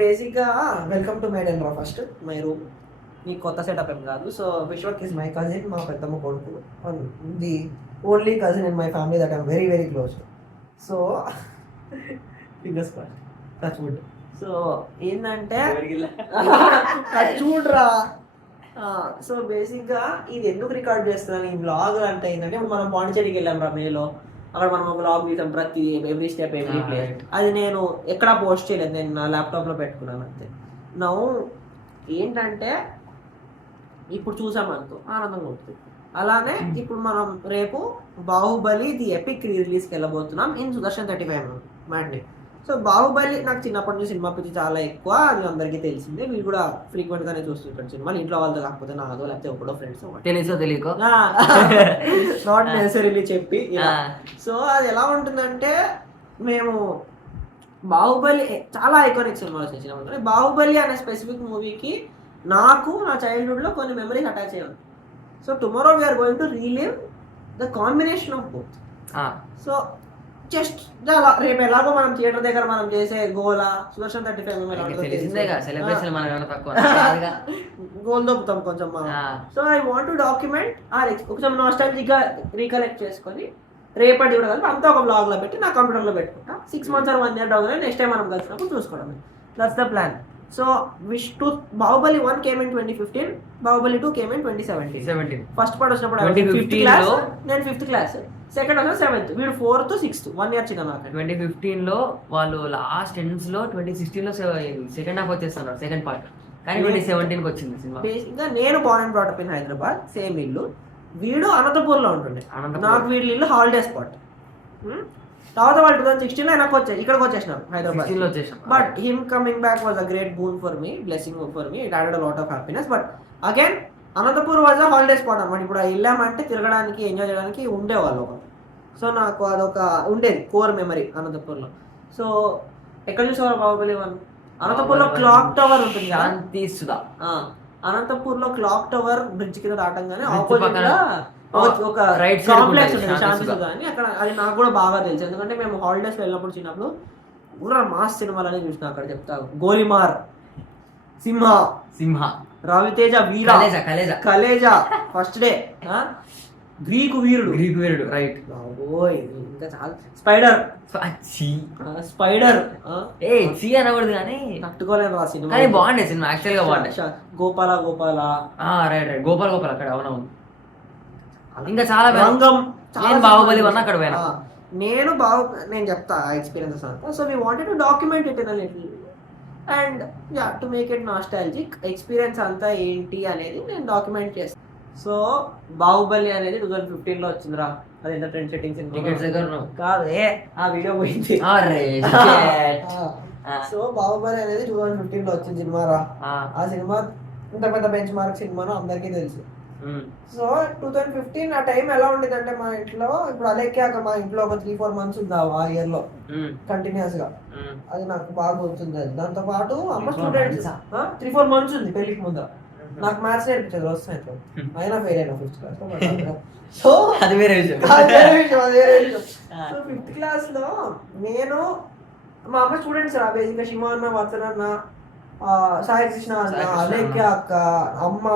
బేసిక్గా welcome to my den రా. First my room నీకు కొత్త సెటప్ ఏం కాదు. So Vishwak is my cousin, మా పెద్దమ్మ కొడుకు, the only cousin in my family that I'm very very close. So fingers crossed, touch wood. So ఏంటంటే చూడరా. సో బేసిక్గా ఇది ఎందుకు రికార్డ్ చేస్తున్నాను ఈ వ్లాగ్ అంటే ఏంటంటే, ఇప్పుడు మనం పాండిచేరికి వెళ్ళాం రా మేలో. అక్కడ మనం ఒక వ్లాగ్ తీసాం, ప్రతి ఎవ్రీ స్టెప్ ఎవ్రీ ప్లేస్. అది నేను ఎక్కడా పోస్ట్ చేయలేదు, నేను నా ల్యాప్టాప్లో పెట్టుకున్నాను అంతే. నా ఏంటంటే ఇప్పుడు చూసామనుకో ఆనందంగా ఉంటుంది. అలానే ఇప్పుడు మనం రేపు బాహుబలి ది ఎపిక్ రిలీజ్కి వెళ్ళబోతున్నాం in Sudarshan 35 matinee. So Baahubali నాకు చిన్నప్పటి నుంచి సినిమా పిచ్చి చాలా ఎక్కువ, అది అందరికీ తెలిసిందే. వీళ్ళు కూడా ఫ్రీక్వెంట్ గానే చూస్తుంటారు సినిమాలు, ఇంట్లో వాళ్ళతో కాకపోతే నాదో లేకపోతే ఒకడో ఫ్రెండ్స్ తెలుసో తెలియకో నాట్ నెసరీలీ చెప్పి. సో అది ఎలా ఉంటుందంటే, మేము బాహుబలి చాలా ఐకానిక్ సినిమాలు వచ్చిన బాహుబలి అనే స్పెసిఫిక్ మూవీకి నాకు నా చైల్డ్హుడ్లో కొన్ని మెమరీస్ అటాచ్ అయ్యాయి. So tomorrow we're going to relive the combination of both. So just రేపు ఎలాగో మనం థియేటర్ దగ్గర మనం చేసే గోలా సుదర్శన్ 35 గోల్ దొప్పుతాం కొంచెం మనం. So I want to document కొంచెం నాస్టాలజిక్ గా రీకలెక్ట్ చేసుకొని రేపటి కూడా కలిపి అంతా ఒక బ్లాగ్ లో పెట్టి నా కంప్యూటర్ లో పెట్టుకుంటా. 6 months or 1 year down next time మనం కలిసినప్పుడు చూసుకోవడం. That's the plan. So Baahubali 1 came in 2015, Baahubali 2 came in 2017. First part వచ్చినప్పుడు నేను 5th క్లాస్, సెకండ్ వచ్చిన 7th, వీడు 4th 6th, 1 year చిన్న నాకు. 2015 వాళ్ళు లాస్ట్ ఎండ్స్ లో 2016 సెకండ్ హాఫ్ వచ్చేస్తున్నారు సెకండ్ పార్ట్, కానీ 2017 వచ్చింది సినిమా. బేసిక్గా నేను born and brought up in Hyderabad, same ఇల్లు. వీడు అనంతపూర్లో ఉంటుండే, నాకు వీడి ఇల్లు హాలిడే స్పాట్. తర్వాత వాళ్ళు 2016 నాకు వచ్చాయి, ఇక్కడికి వచ్చేసినాం Hyderabad. But him coming back was a great boon for me, blessing for me. It added a lot of happiness. But again Anantapur was a holiday spot అనమాట. ఇప్పుడు వెళ్ళామంటే తిరగడానికి, ఎంజాయ్ చేయడానికి ఉండేవాళ్ళు ఒక. సో నాకు అదొక ఉండేది కోర్ మెమరీ అనంతపూర్లో. సో ఎక్కడ చూసేవారు బాహుబలి 1? అనంతపూర్లో క్లాక్ టవర్ ఉంటుంది, అనంతపూర్లో క్లాక్ టవర్ బ్రిడ్జ్ కింద దాటంగానే ఆపోజిట్ గా ఒక కాంప్లెక్స్ ఉంటుంది శాంతి సుధా అని. అక్కడ అది నాకు కూడా బాగా తెలుసు, ఎందుకంటే మేము హాలిడేస్ వెళ్ళినప్పుడు చిన్నప్పుడు కూడా మాస్ సినిమాలు అనేది చూసిన. అక్కడ చెప్తా, గోలిమార్, సింహ, రవితేజ, వీర, కలేజా, ఫస్ట్ డే, గ్రీకు వీరుడు రైట్. ఇంకా చాలా స్పైడర్ అనకూడదు కానీ తట్టుకోలేను ఆ సినిమా. కానీ బాగుండే సినిమా, యాక్చువల్ గా బాగుండే. గోపాల రైట్ గోపాల్ అక్కడ అవునవును. ఇంకా చాలా రంగం. బాహుబలి 1 అక్కడ పోయినా నేను చెప్తా ఎక్స్పీరియన్సెస్ అంతా. So we wanted to document it in a little and yeah to make it nostalgic. Experience అంతా ఏంటి అనేది నేను డాక్యుమెంట్ చేస్తాను. సో బాహుబలి అనేది 2015 వచ్చిందిరా. అది ఎంత ట్రెండ్ సెట్టింగ్స్ కాదు, ఆ వీడియో పోయింది. సో బాహుబలి అనేది 2015 వచ్చిన సినిమా రా. ఆ సినిమా ఇంత పెద్ద బెంచ్ మార్క్ సినిమాను అందరికీ తెలుసు. సో 2015 ఆ టైం ఎలా ఉండేది అంటే, మా ఇంట్లో ఇప్పుడు అలేఖ్యాక మా ఇంట్లో ఒక 3-4 months ఉంది ఆ ఇయర్ లో కంటిన్యూస్ గా. అది నాకు బాగా గుర్తుంది. అది దాంతో పాటు అమ్మ స్టూడెంట్స్ 3-4 months ఉంది పెళ్లికి ముందు. నాకు మ్యాథ్స్ నేర్పించేది వస్తున్నాయి, అయినా ఫెయిల్ అయినా 5th class. సో అది వేరే విషయం. సో 5th class లో నేను మా అమ్మ స్టూడెంట్స్ రా. బేసిక్గా శివ అన్న, వత్సన్ అన్న, సాయి కృష్ణ అన్న, అలేఖ్య అక్క, అమ్మ,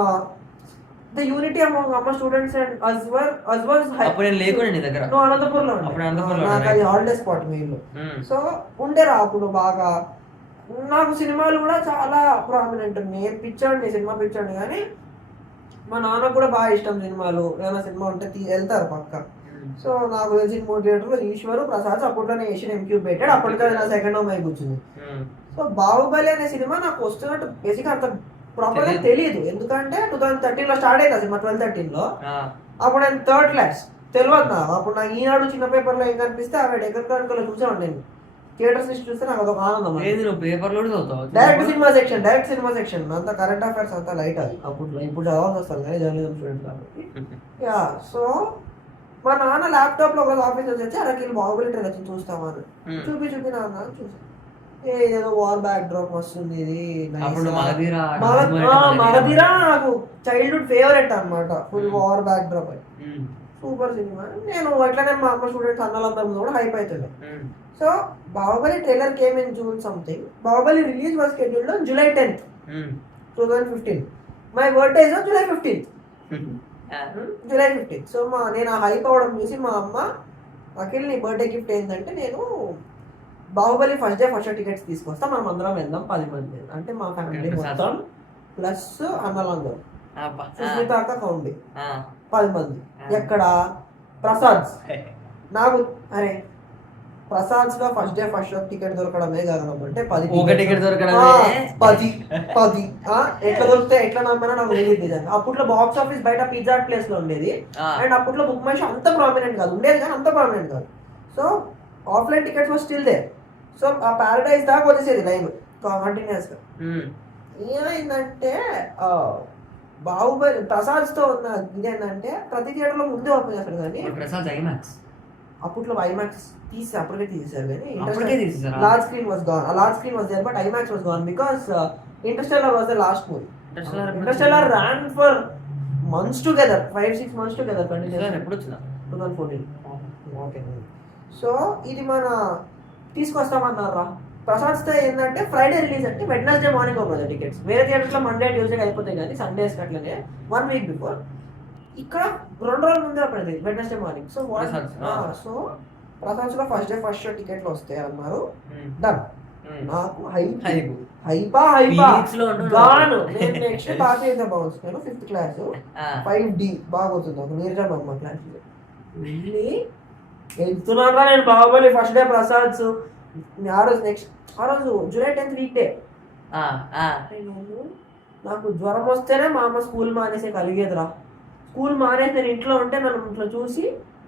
the unity among our students and us was high. అప్పుడు నేను లేకుండా నీ దగ్గర. నో అనంతపూర్లో నాకు అది హాలిడే స్పాట్ మీ ఇల్లు. సో ఉండేరా అప్పుడు బాగా. నాకు సినిమాలు కూడా చాలా ప్రామినెంట్. నేను పిచ్చాండి, సినిమా పిచ్చాండి. కానీ మా నాన్నకు కూడా బాగా ఇష్టం సినిమాలు. ఏమైనా సినిమా ఉంటే వెళ్తారు పక్క. సో నాకు తెలిసిన 3 థియేటర్లు ఈశ్వరు, ప్రసాద్, అప్పట్లోనే ఏషియన్ ఎంక్యూబ్ పెట్టాడు. అప్పటికే నా సెకండ్ హోమ్ అయి కూర్చుంది. సో బాహుబలి అనే సినిమా నాకు వస్తున్నట్టు బేసిక్గా అంత ప్రాపర్ గా తెలియదు, ఎందుకంటే 2013 లో స్టార్ట్ అయింది సినిమా. 12-13 లో అప్పుడు నేను 3rd class, తెలియదు నా. అప్పుడు నాకు ఈనాడు చిన్న పేపర్ లో ఏం కనిపిస్తే అవి డెక్కన్ చూసాను. నేను థియేటర్స్ లిస్ట్ చూస్తే నాకు అదొక ఆనందం. డైరెక్ట్ సినిమా సెక్షన్ అంతా కరెంట్ అఫైర్స్ అంతా లైట్ అది అప్పుడు. ఇప్పుడు చదవాల్సి వస్తాను కానీ జర్నలిజం స్టూడెంట్ కాబట్టి. యా సో మా నాన్న ల్యాప్టాప్ లో ఒక ఆఫీస్ వచ్చి అరకి బాహుబలి ట్రైలర్ చూస్తామని చూపి నాన్న చూసాను. ఏదో వార్ బ్యాక్ డ్రాప్ వస్తుంది, ఇది మగధీరా నాకు చైల్డ్హుడ్ ఫేవరెట్ అనమాట. Full war back drop. Super cinema. నేను అట్లనే మా అమ్మ స్టూడెంట్స్ అన్నలందరి ముందు కూడా హైప్ అవుతుండే. So Baahubali trailer came in June something. Baahubali release was scheduled on July 10th, 2015. My birthday is on July 15th. July 15th. So నేను ఆ హైప్ అవడం చూసి మా అమ్మ, అఖిల్ నీ బర్త్డే గిఫ్ట్ ఏంటంటే నేను Baahubali first day first tickets తీసుకొస్తా, మనం అందరం వెళ్దాం 10 మంది, అంటే మా ఫ్యామిలీ మొత్తం ప్లస్ అన్నలందరూ సుస్మిత అక్క కౌండి 10 మంది. ఎక్కడ ప్రసాద్స్. నాకు అరే ప్రసాద్స్ లో first day first show ticket దొరకడమే కారణం అంటే 10 టికెట్ దొరకడం 10 ఎట్లా దొరికితే ఎట్లా నమ్మనా నాకు తెలియదు నిజంగా. అప్పట్లో బాక్స్ ఆఫీస్ బయట పిజ్జా ప్లేస్ లో ఉండేది, అండ్ అప్పట్లో బుక్ మై షో అంత ప్రామినెంట్ కాదు, ఉండేది కానీ అంత ప్రామినెంట్ కాదు. So offline tickets was still they. So ఆ ప్యారడైజ్ దాకా వచ్చేసేది లైవ్ కంటిన్యూస్ గా. ఏమైందంటే బాహుబలి ప్రసాద్స్ తో ఉన్న ఇదేంటంటే ప్రతి థియేటర్ లో ముందే ఓపెన్ చేస్తాడు, కానీ అప్పట్లో ఐమాక్స్ తీసి అప్పటికే తీసేశారు, కానీ లార్జ్ స్క్రీన్ వాజ్ గాన్. ఆ large screen was there but IMAX was gone because Interstellar was the last movie. Interstellar ran for months together, 5-6 months together continuous. ఎప్పుడు వచ్చిన 2014. ఓకే. సో ఇది మన తీసుకొస్తామన్నారా ప్రసాద్స్ తో ఏంటంటే ఫ్రైడే రిలీజ్ అంటే వెడ్నెస్డే మార్నింగ్ అవుతుంది tickets. వేరే థియేటర్స్ లో మండే ట్యూస్డే అయిపోతాయి, కానీ సండేస్ అట్లనే 1 week బిఫోర్. ఇక్కడ 2 రోజుల ముందే పడింది Wednesday morning. So so Prasad's లో ఫస్ట్ డే ఫస్ట్ షో టికెట్లు వస్తాయి అన్నారు. డన్. నాకు హైపా గాను. నేను నెక్స్ట్ భారతీయ బౌన్స్, నేను 5th క్లాస్ 5D బాగా అవుతుంది నాకు నీరజమ్మ అమ్మ క్లాస్ వెళ్ళి వెళ్తున్నారా నేను బాహుబలి ఫస్ట్ డే ప్రసాద్స్. ఆ రోజు July 10th వీక్ డే. నాకు జ్వరం వస్తేనే మా అమ్మ స్కూల్ మానేసే కలిగేదిరా. స్కూల్ మానేసి నేను ఇంట్లో ఉంటే మనం ఇంట్లో చూసి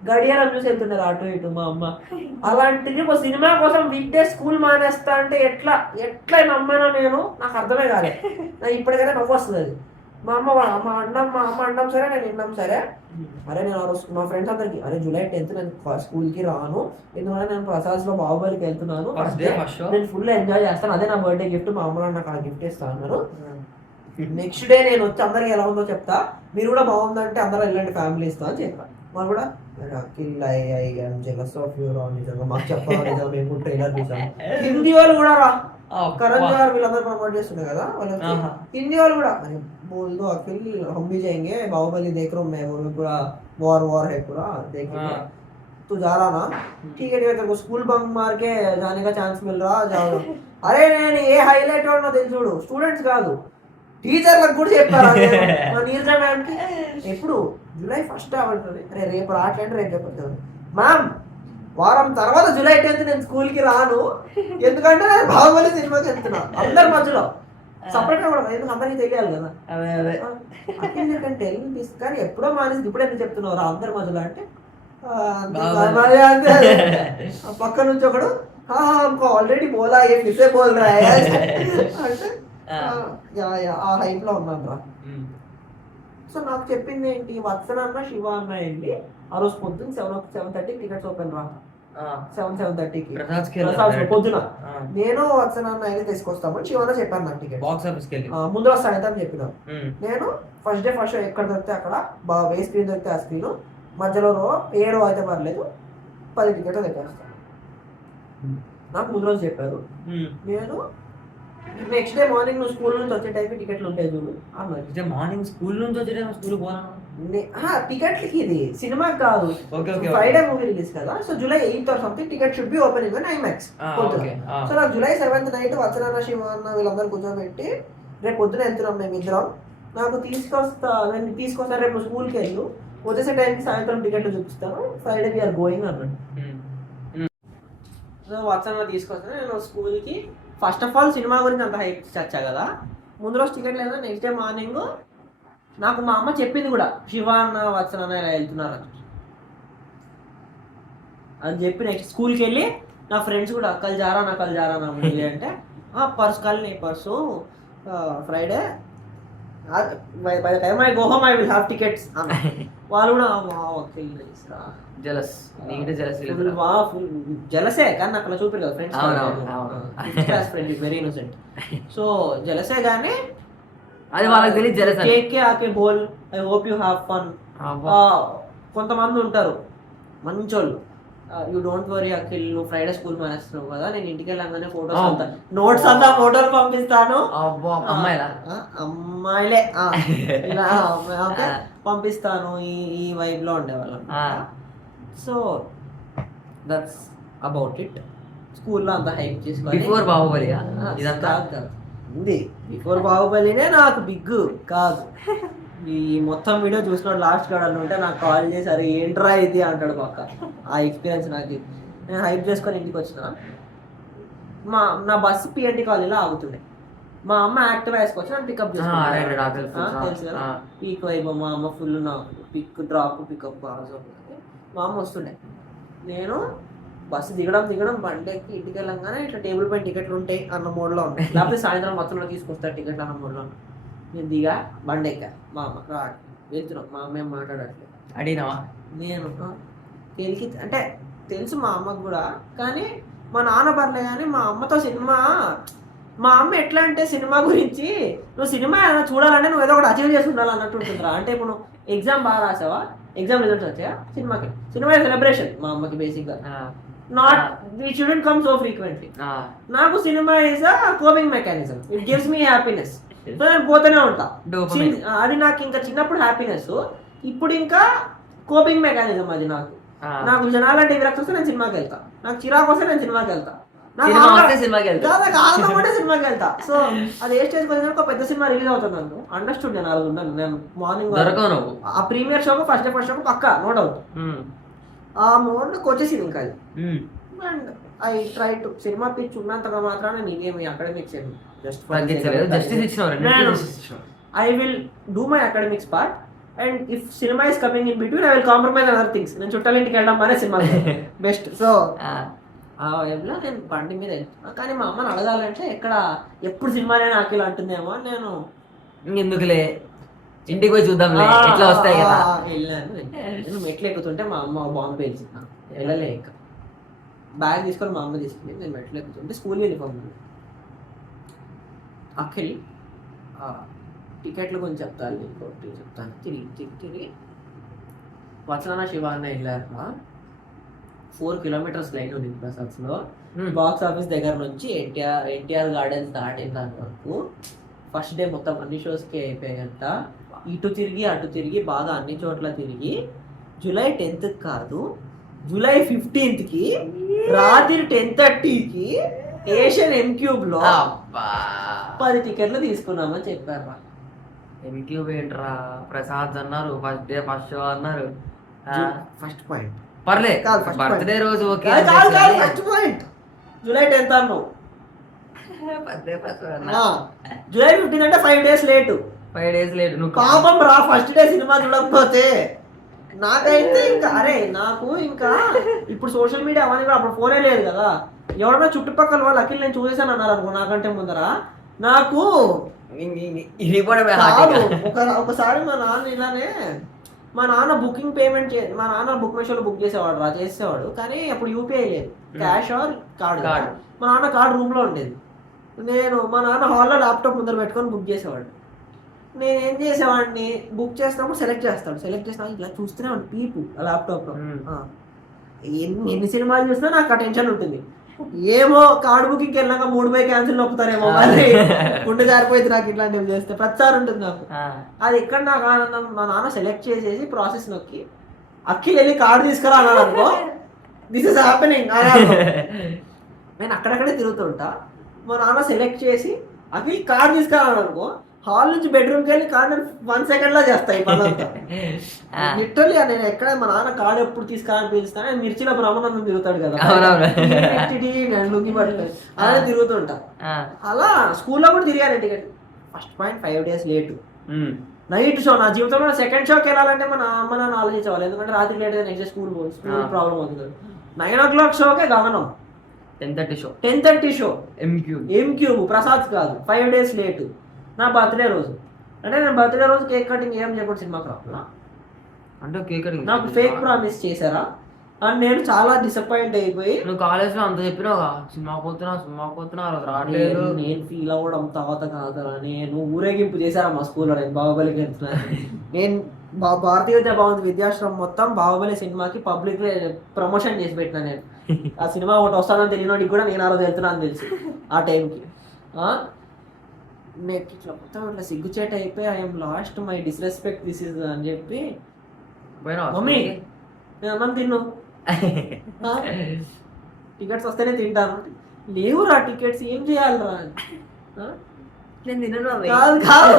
గడియారం చూసి వెళ్తుండేది అటు ఇటు మా అమ్మ. అలాంటిది ఒక సినిమా కోసం వీక్ డే స్కూల్ మానేస్తా అంటే ఎట్లా నమ్మానో నేను, నాకు అర్థమే కాలే. నాకు ఇప్పటికైనా నవ్వు వస్తుంది అది. మా అమ్మ అన్నం సరే, నేను విన్నాం సరే. అరే నేను ఆ రోజు మా ఫ్రెండ్స్ అందరికి అరే July 10th నేను స్కూల్కి రాను, ఎందుకంటే నేను ప్రసాద్స్ లో బాహుబలికి వెళ్తున్నాను, నేను ఫుల్ ఎంజాయ్ చేస్తాను, అదే నా బర్త్డే గిఫ్ట్, మా అమ్మ నాకు ఆ గిఫ్ట్ ఇస్తాను అన్నారు. నెక్స్ట్ డే నేను వచ్చి అందరికి ఎలా ఉందో చెప్తా, మీరు కూడా బాగుందంటే అందరూ వెళ్ళండి ఫ్యామిలీ ఇస్తా అని చెప్పాను. వాళ్ళు కూడా జెలస్ ఆఫ్ యూ రా, నిజంగా మాకు చెప్పాలి, నిజంగా మేము ట్రైలర్ చూసాము. హిందీ వాళ్ళు కూడా రా, కరణ్ జోహర్ వీళ్ళందరూ ప్రమోట్ చేస్తుండే కదా వాళ్ళు, హిందీ వాళ్ళు కూడా बोल दो अखिल हम भी जाएंगे बाहुबली देख रहा हूँ मैं, वो पूरा वॉर है पूरा देखेंगे, तू जा रहा ना, ठीक है तेरे को स्कूल बंक मार के जाने का चांस मिल रहा, जाओ. అరే నేను ఏ హైలైట్ వాడినో తెలుసు చూడు, స్టూడెంట్స్ కాదు టీచర్లకు కూడా చెప్పారా నీరజ మ్యామ్కి. ఎప్పుడు July 1st అవ్వట్లేదు, అరే రేపు రావట్లేదు, రేపు చెప్పచ్చు మ్యామ్, వారం తర్వాత July 10th నేను స్కూల్కి రాను, ఎందుకంటే నేను బాహుబలి సినిమాకి వెళ్తున్నా. అందరి మధ్యలో సపరేట్ గా కూడా, ఎందుకు అందరికి తెలియాలి కదా. కానీ ఎప్పుడో మానేసి ఇప్పుడు ఎందుకు చెప్తున్నావు రా అందరి మధ్యలో అంటే, పక్క నుంచి ఒకడు ఆల్రెడీ బోలా ఏ ఫిసే బోల్ రా అంటే ఆ హైప్ లో ఉన్నాను రా. సో నాకు చెప్పింది ఏంటి, వత్సన అన్న శివ అన్న వెళ్ళి ఆ రోజు పొద్దున్న 7:30 టికెట్స్ ఓపెన్ రా, 7:30కి పొద్దున. నేను వత్సన అన్న అయితే తీసుకొస్తామని శివన్న చెప్పాను నాకు టికెట్ బాక్స్ ఆఫీస్కి వెళ్ళి ముందు రోజు సాయంత్రం చెప్పినాను. నేను ఫస్ట్ డే ఫస్ట్ షో ఎక్కడ దొరికితే అక్కడ ఏ స్క్రీన్ దొరికితే ఆ స్క్రీన్, మధ్యలో ఏ రో అయితే పర్లేదు 10 టికెట్లు తెచ్చేస్తాను. నాకు ముందు రోజు చెప్పారు. నేను నెక్స్ట్ డే మార్నింగ్ నువ్వు స్కూల్ నుంచి వచ్చే టైంకి టికెట్లు ఉంటాయి చూడు అన్నారు. మార్నింగ్ స్కూల్ నుంచి వచ్చే టైం స్కూల్ పోనా టికెట్లకి, ఇది సినిమా కాదు, ఫ్రైడే మూవీ రిలీజ్ కదా. So July 8th or something ticket should be opening అని IMAX. సో నాకు July 7th నైట్ వత్సన శివ అన్న వీళ్ళందరూ కూర్చోబెట్టి రేపు పొద్దున వెళ్తున్నాం మేము ఇద్దరం, నాకు తీసుకొస్తాను రేపు స్కూల్కి వెళ్ళు, వచ్చేసే టైంకి సాయంత్రం టికెట్లు చూపిస్తాను, ఫ్రైడే వీఆర్ గోయింగ్ అన్నాడు. సో వత్సన తీసుకొస్తాను నేను స్కూల్కి. ఫస్ట్ ఆఫ్ ఆల్ సినిమా గురించి అంత హైప్ చచ్చా కదా, ముందు రోజు టికెట్ లేదా. నెక్స్ట్ డే మార్నింగ్ నాకు మా అమ్మ చెప్పింది కూడా, శివ అన్న వత్సన అన్న ఇలా వెళ్తున్నారు అని చెప్పి నెక్స్ట్ స్కూల్కి వెళ్ళి నా ఫ్రెండ్స్ కూడా కల్ జారా నా మూవీ అంటే purse Friday by the time I go home I will have tickets. వాళ్ళు కూడా జలస్ ఫుల్ జలసే, కానీ నాకు అలా చూపారు కదా friends, friend very innocent. So jealousy కానీ అది వాళ్ళకి తెలియదు జలస్. కేక్ కే ఆకే బోల్ I hope you have fun. కొంతమంది ఉంటారు మంచోళ్ళు, యూ డోంట్ వరీ అఖిల్, నువ్వు ఫ్రైడే స్కూల్ మానేస్తున్నావు కదా, నేను ఇంటికి వెళ్ళంగానే ఫోటోస్ అంతా నోట్స్ అంతా ఫోటోలు పంపిస్తాను. అమ్మాయిలే ఇలా ఓకే పంపిస్తాను, ఈ వైబ్ లో ఉండేవాళ్ళం. So that's about it. స్కూల్లో అంత హైప్ చేసుకోవాలి. బిఫోర్ బాహుబలి ఉంది, బిఫోర్ బాహుబలినే నాకు బిగ్ కాదు. ఈ మొత్తం వీడియో చూసినాడు లాస్ట్ కాడలు ఉంటే నాకు కాల్ చేసి అరే ఏంట్రా ఇది అంటాడు పక్క. ఆ ఎక్స్పీరియన్స్ నాకు. నేను హైప్ చేసుకొని ఇంటికి వచ్చిన, నా బస్సు పిఎన్టీ కాలేజీలో ఆగుతుండే. మా అమ్మ యాక్టివ్ వేసుకొచ్చి నన్ను పికప్ చేసుకున్నాను. తెలుసు కదా, పీక్ వైపు మా అమ్మ ఫుల్ నాకు పిక్ డ్రాప్ పికప్ బాగా. మా అమ్మ వస్తుండే, నేను బస్సు దిగడం బండెక్కి ఇంటికి వెళ్ళంగానే ఇట్లా టేబుల్ పైన టికెట్లు ఉంటాయి అన్న మోడ్లో ఉంటాయి, లేకపోతే సాయంత్రం మొత్తంలో తీసుకొస్తారు టికెట్లు అన్న మోడ్లో. నేను దిగా బండెక్కా, మా అమ్మ వెళ్తున్నాం, మా అమ్మ ఏం మాట్లాడట్లేదు. అడిగినావా? నేను తెలికి అంటే తెలుసు మా అమ్మకు కూడా, కానీ మా నాన్న పర్లే. కానీ మా అమ్మతో సినిమా, మా అమ్మ ఎట్లా అంటే సినిమా గురించి నువ్వు సినిమా ఏమైనా చూడాలంటే నువ్వు ఏదో ఒకటి అచీవ్ చేసి ఉండాలి అన్నట్టు ఉంటుందిరా. అంటే ఇప్పుడు నువ్వు ఎగ్జామ్ బాగా రాసావా, ఎగ్జామ్ రిజల్ట్స్ వచ్చాయా, సినిమా సెలబ్రేషన్ మా అమ్మకి బేసిక్గా. Not it shouldn't come so frequently. నాకు cinema is a coping mechanism, it gives me happiness. So నేను పోతూనే ఉంటా. అది నాకు ఇంకా చిన్నప్పుడు హ్యాపీనెస్, ఇప్పుడు ఇంకా కోపింగ్ మెకానిజం అది నాకు. నాకు జనాలంటే విరక్తి వస్తే నేను సినిమాకి వెళ్తా, నాకు చిరాకు వస్తే నేను సినిమాకి వెళ్తా, సినిమాకి వెళ్తా. సో అది ఏ స్టేజ్కి వచ్చిన ఒక పెద్ద సినిమా రిలీజ్ అవుతుంది నాకు అండర్స్టూడ్. నేను అలా ఉన్నాను, నేను మార్నింగ్ ఆ ప్రీమియర్ షోకు ఫస్ట్ డే పక్కా నో డౌట్ ఆ మోడ్కి వచ్చేసింది ఇంకా అది. And I try to cinema పిచ్ ఉన్నంతగా మాత్రాన నీవేమి academics I will do my academics part. And if cinema is coming in between I will compromise other things. నేను చుట్టాల ఇంటికి వెళ్ళడం అనే సినిమా బెస్ట్. సో ఆ వైపులో నేను బండి మీద వెళ్తున్నా. కానీ మా అమ్మని అడగాలంటే ఎక్కడ ఎప్పుడు సినిమానే అఖిల్ అంటుందేమో. నేను ఎందుకులే ఇంటికి పోయి చూద్దాం ఎట్లా వస్తాయి కదా వెళ్ళాను. నేను మెట్లు ఎక్కుతుంటే మా అమ్మ బాంబు పేల్చింది, వెళ్ళలే. ఇంకా బ్యాగ్ తీసుకొని మా అమ్మ తీసుకుంది, నేను మెట్లు ఎక్కుతుంటే స్కూల్ యూనిఫామ్ ఉంది. అఖిల్ టికెట్ల గురించి చెప్తాను, ఇంకోటి చెప్తాను. తిరిగి వచన శివాన్న వెళ్ళారు. 4 కిలోమీటర్స్ లైన్ ఉంది ప్రసాద్స్లో. బాక్స్ ఆఫీస్ దగ్గర నుంచి ఎన్టీఆర్ గార్డెన్స్ దాటిన దాని వరకు ఫస్ట్ డే మొత్తం అన్ని షోస్కి అయిపోయాయంట. ఇటు తిరిగి అటు తిరిగి బాగా అన్ని చోట్ల తిరిగి జూలై 10th కాదు, జూలై 15th రాత్రి 10:30 ఏషియన్ ఎంక్యూబ్ లో 10 టికెట్లు తీసుకున్నామని చెప్పారు. ఎంక్యూబ్ ఏంట్రా ప్రసాద్ అన్నారు, ఫస్ట్ డే ఫస్ట్ షో అన్నారు. ఫస్ట్ పాయింట్ పర్లే, బర్త్డే రోజు okay. First point July 10th అన్నావు, జూలై 15 అంటే 5 days లేటు. 5 days late. నువ్వు పాపం రా ఫస్ట్ డే సినిమా చూడకపోతే. నాకైతే ఇంకా అరే నాకు ఇంకా ఇప్పుడు సోషల్ మీడియా అవన్నీ కూడా అప్పుడు ఫోనే లేదు కదా. ఎవరైనా చుట్టుపక్కల వాళ్ళు అఖిల్ నేను చూసేసాను అన్నారు అనుకో నాకంటే ముందర, నాకు ఒకసారి మా నాన్న ఇలానే, మా నాన్న బుకింగ్ పేమెంట్ మా నాన్న బుక్ మెషోలో బుక్ చేసేవాడు. కానీ అప్పుడు యూపీఐ లేదు, క్యాష్ ఆర్ కార్డ్. మా నాన్న కార్డ్ రూమ్లో ఉండేది. మా నాన్న హాల్లో ల్యాప్టాప్ ముందర పెట్టుకొని బుక్ చేసేవాడు. నేను ఏం చేసేవాడిని, బుక్ చేసినప్పుడు సెలెక్ట్ చేసినా ఇలా చూస్తూనే ఉంటాను పీపు ఆ ల్యాప్టాప్లో. ఎన్ని సినిమాలు చూసినా నాకు ఆ టెన్షన్ ఉంటుంది. ఏమో కార్డ్ బుకింగ్కి వెళ్ళాక 3 క్యాన్సిల్ నొప్పుతారేమో, మళ్ళీ గుండె జారిపోయింది నాకు ఇట్లాంటివి చేస్తే. ప్రతిసారి ఉంటుంది నాకు. అది ఎక్కడ నాకు ఆనందం, మా నాన్న సెలెక్ట్ చేసేసి ప్రాసెస్ నొక్కి అఖిల్ వెళ్ళి కార్డు తీసుకురా అన్నాడు అనుకో, దిస్ ఇస్ హ్యాపెనింగ్. నేను అక్కడక్కడే తిరుగుతుంటా, మా నాన్న సెలెక్ట్ చేసి అఖిల్ కార్డు తీసుకురాడు అనుకో, హాల్ నుంచి బెడ్రూమ్కి వెళ్ళి కార్డు 1 second లో చేస్తాయి పనంతా. లిటరల్లీ నేను ఎక్కడ మా నాన్న కార్డు ఎప్పుడు తీసుకురాని పిలుస్తాను. మిర్చిలో బ్రహ్మానందం తిరుగుతాడు కదా, లుంగి పట్టలేదు అలా తిరుగుతుంటా. అలా స్కూల్లో కూడా తిరిగాను ticket. First point 5 days late. Night show, నా జీవితంలో సెకండ్ షోకి వెళ్ళాలంటే మా అమ్మ నాన్న ఆలోచించేవాళ్ళు, ఎందుకంటే రాత్రి లేట్ అయితే నెక్స్ట్ స్కూల్ ప్రాబ్లం అవుతుంది. 9 o'clock షోకే గగనం. 10:30 షో ఎంక్యూబ్ ప్రసాద్ కాదు, 5 days లేటు. నా బర్త్డే రోజు, అంటే నేను బర్త్డే రోజు కేక్ కటింగ్ ఏం చేయకూడదు సినిమాకి రాకుండా అంటే కేక్ కటింగ్ నాకు ఫేక్ ప్రామిస్ చేశారా అని నేను చాలా డిసప్పాయింట్ అయిపోయి, నువ్వు కాలేజ్లో అంత చెప్పినావు సినిమా పోతున్నా రావట్లేదు. నేను ఫీల్ అవ్వడం తర్వాత కాదరా, నేను ఊరేగింపు చేశారా మా స్కూల్లో, నేను బాహుబలికి వెళ్తున్నాను. నేను భారతీయ విద్యా భవన్ విద్యాశ్రమం మొత్తం బాహుబలి సినిమాకి పబ్లిక్ ప్రమోషన్ చేసి పెట్టినా నేను. ఆ సినిమా ఒకటి వస్తానని తెలియనోడికి కూడా నేను ఆ రోజు వెళ్తున్నాను తెలుసు ఆ టైంకి. నేను ఇట్లా మొత్తం ఇట్లా సిగ్గుచేట అయిపోయి I'm lost my disrespect this is అని చెప్పి మమ్మీ నేను అన్నం తిన్ను టికెట్స్ వస్తేనే తింటాను. లేవురా టికెట్స్ ఏం చేయాలిరా నేను తినను కాదు కాదు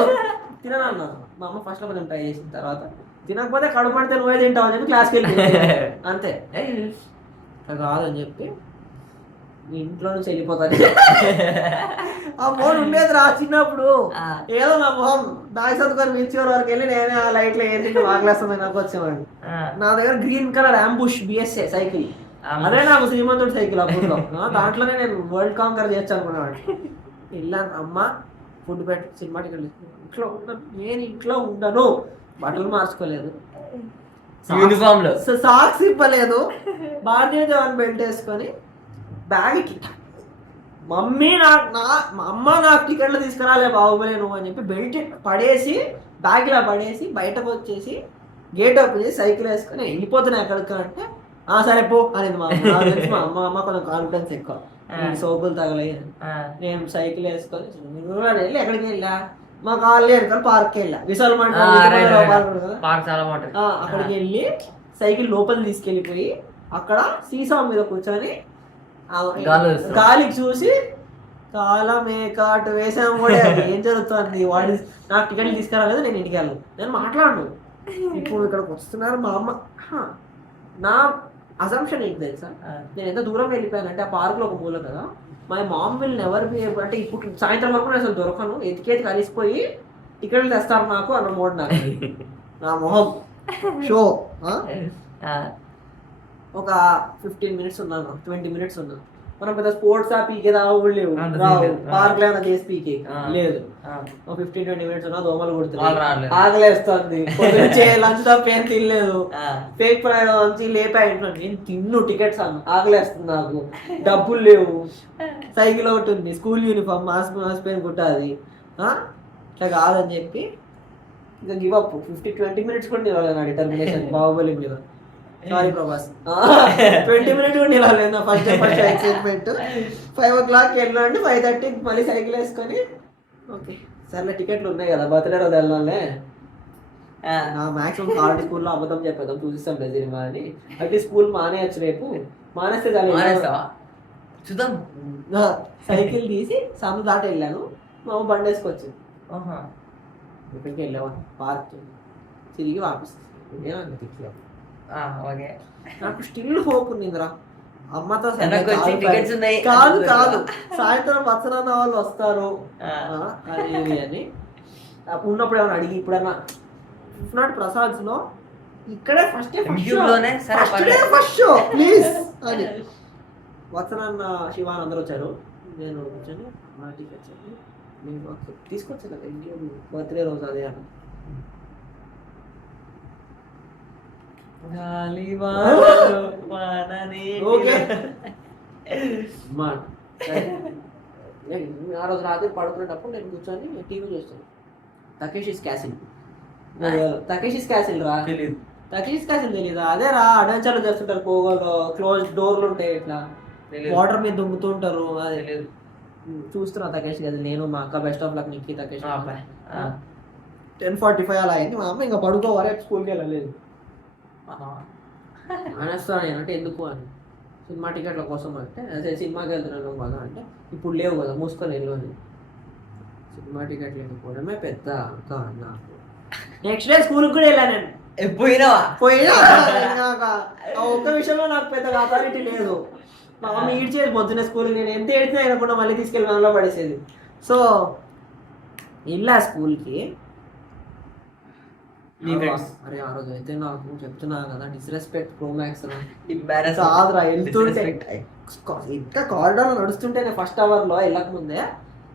తినను. మా అమ్మ ఫస్ట్ లో కొంచెం ట్రై చేసిన తర్వాత తినకపోతే కడుపు పడితే నువ్వే తింటావు అని చెప్పి క్లాస్కి వెళ్ళి అంతే కాదని చెప్పి ఇంట్లో నుంచి వెళ్ళిపోతాను. ఆ మోడ్ ఉండేది రా చిన్నప్పుడు. ఏదో నా మొహం బ్యాగ్ చదువుకొని మిర్చివర్ వరకు వెళ్ళి నేనే ఆ లైట్ లో ఏం తింటే వాగలేస్తుంది నాకు వచ్చేవాడిని. నా దగ్గర green colour ambush BSA cycle, అదే నాకు శ్రీమంతుడి సైకిల్ అప్పుడు. దాంట్లోనే నేను వరల్డ్ కాంకర్ చేయొచ్చు అనుకునేవాడిని. వెళ్ళాను అమ్మ ఫుడ్ పెట్టి సినిమా టికెట్ ఇంట్లో ఉండను, నేను ఇంట్లో ఉండను. బట్టలు మార్చుకోలేదు, యూనిఫామ్ లో సాక్స్ ఇప్పలేదు, భారతీయ జవాన్ బెల్ట్ వేసుకొని బ్యాగ్ ఇట్లా మమ్మీ మా అమ్మ నాకు టికెట్లు తీసుకురాలే బాహుబలి నువ్వు అని చెప్పి బెల్ట్ పడేసి బ్యాగ్ ఇలా పడేసి బయటకు వచ్చేసి గేట్ ఓపెన్ చేసి సైకిల్ వేసుకొని వెళ్ళిపోతున్నాయి ఎక్కడికి అంటే సరే పో అనేది మా అమ్మ. మా అమ్మ కొంచెం కాన్ఫిడెన్స్ ఎక్కువ, సోపులు తగలయ్యి. నేను సైకిల్ వేసుకొని వెళ్ళి ఎక్కడికి వెళ్ళా మా కాలనీ వెనకాల పార్క్కి వెళ్ళా, విశాల్ అక్కడికి వెళ్ళి సైకిల్ లోపల తీసుకెళ్ళిపోయి అక్కడ సీసా మీద కూర్చొని గాలికి చూసి చాలా మేకాటు వేసాము కూడా ఏం జరుగుతుంది వాడి నాకు టికెట్లు తీసుకురాలేదు నేను ఇంటికి వెళ్ళను నేను మాట్లాడను. ఇప్పుడు ఇక్కడికి వస్తున్నారు మా అమ్మ. నా అజంప్షన్ ఏంటి తెలుసా, నేను ఎంత దూరం వెళ్ళిపోయానంటే ఆ పార్క్లో ఒక మూల కదా, my mom will never be able అంటే ఇప్పుడు సాయంత్రం వరకు నేను అసలు దొరకను, ఎతికేతి కలిసిపోయి టికెట్లు తెస్తారు నాకు అన్న మోడ్ నాకు. నా మొహం షో ఒక 15 minutes ఉన్నాను, 20 minutes ఉన్నాను. మనం పెద్ద స్పోర్ట్స్ పీకే రావు లేవు, పార్క్ లో ఏమైనా చేసి పీకే లేదు. 15-20 minutes ఉన్నా దోమలు కుడుతున్నాయి, ఆగలేస్తుంది, లంచ్ తప్ప ఏం తినలేదు, ఫేక్ ప్రయాణం నుంచి లేపా ఇంట్లో నేను తిన్ను టికెట్స్ అన్న ఆగలేస్తుంది నాకు, డబ్బులు లేవు, సైకిల్ ఒకటి ఉంది, స్కూల్ యూనిఫామ్ మాసిపోయిన కుట్టాది ఇట్లా కాదని చెప్పి ఇంకా గివ్ అప్. 15-20 minutes కూడా నిలవాలి నా డిటర్మినేషన్ బాహుబలి మీద. సారీ ప్రభాస్, 20 minutes కూడా నిలవలేదు నా ఫస్ట్ ఎక్సైట్మెంట్. 5 o'clock వెళ్ళండి, 5:30 మళ్ళీ సైకిల్ వేసుకొని ఓకే సర్లే టికెట్లు ఉన్నాయి కదా బర్త్డే రోజు వెళ్ళాలే. నా మ్యాక్సిమం ఆల్రెడీ స్కూల్లో అబద్ధం చెప్పేద్దాం చూసిస్తాం సినిమా అని. అంటే స్కూల్ మానేయచ్చు రేపు, మానేస్తే చూద్దాం. సైకిల్ తీసి సందు దాటి వెళ్ళాను, మా అమ్మ బండి వేసుకొచ్చింది. ఇక్కడికి వెళ్ళాను పార్క్, తిరిగి వాపిస్తాను. నాకు స్టిల్ హోప్ ఉందిరా అమ్మతో కాదు కాదు సాయంత్రం వత్సనాన్న వాళ్ళు వస్తారు అని ఉన్నప్పుడు ఏమైనా అడిగి ఇప్పుడైనా నాట్ ప్రసాద్స్ లో ఇక్కడే ఫస్ట్ షో ప్లీజ్ అని వత్సనాన్న శివాన్ అందరూ వచ్చారు. నేను కూర్చొని మా టికెట్స్ నేను తీసుకొచ్చాను కదా ఇండియా బర్త్డే రోజు అదే అని ఆ రోజు రాత్రి పడుకునేటప్పుడు నేను కూర్చొని టీవీ చూస్తాను. తకేషిస్ క్యాసిల్ రా, తకేషిస్ క్యాసిల్ తెలీదా? అదే రా అడ్వెంచర్లు చేస్తుంటారు, పోగోలో క్లోజ్ డోర్లు ఉంటాయి, ఇట్లా వాటర్ మీద దుమ్ముతూ ఉంటారు. అది చూస్తున్నా తకేష్ క్యాసిల్. నేను మా అక్క బెస్ట్ ఆఫ్ లక్ నిక్కి తకేష్ 10:45 అలా అయింది. మా అమ్మ ఇంకా పడుకోవాలి, స్కూల్కి వెళ్ళలేదు అనేస్తాను. నేనంటే ఎందుకు అని సినిమా టికెట్ల కోసం అంటే అదే సినిమాకి వెళ్తున్నాను కదా అంటే ఇప్పుడు లేవు కదా మూసుకొని వెళ్ళు అని. సినిమా టికెట్లు వెళ్ళిపోవడమే పెద్ద నాకు. నెక్స్ట్ డే స్కూల్కి కూడా వెళ్ళాను నేను. పోయినా ఒక్క విషయంలో నాకు పెద్దగా అథారిటీ లేదు. మా మమ్మీ ఈడ్చేది పొద్దున్నే స్కూల్కి, నేను ఎంత ఏడితే అయినకుండా మళ్ళీ తీసుకెళ్ళి మనలో పడేసేది. సో వెళ్ళా స్కూల్కి. అరే ఆ రోజు అయితే నాకు చెప్తున్నా కదా డిస్రెస్పెక్ట్ ప్రోమాక్స్ కాదురా. వెళ్తుంటే ఇంకా కారిడార్లో నడుస్తుంటే నేను ఫస్ట్ అవర్లో వెళ్ళక ముందే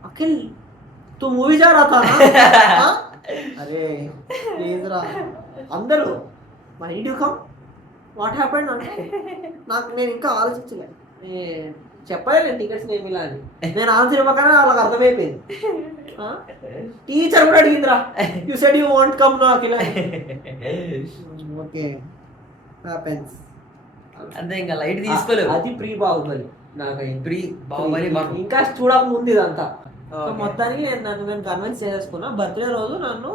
అఖిల్ తూ మూవీ జా రహా థా అరే ప్లీజ్ రా అందరూ why did you come what happened అంటే నాకు నేను ఇంకా ఆలోచించలే, చెప్పలేదు టికెట్స్ ఏమి ఇలా అని. నేను ఆన్సర్ ఇవ్వకనే వాళ్ళకి అర్థమైపోయింది. టీచర్ కూడా అడిగిందిరా, you said you want come నాకు ఇలా. Okay happens. అంతే ఇంకా లైట్ తీసుకోలేవు. అది ప్రీ బాహుబలి, నాకు ప్రీ బాహుబలి ఇంకా చూడక ముందు ఇదంతా. సో మొత్తానికి నేను కన్విన్స్ చేసేసుకున్నా. బర్త్డే రోజు నన్ను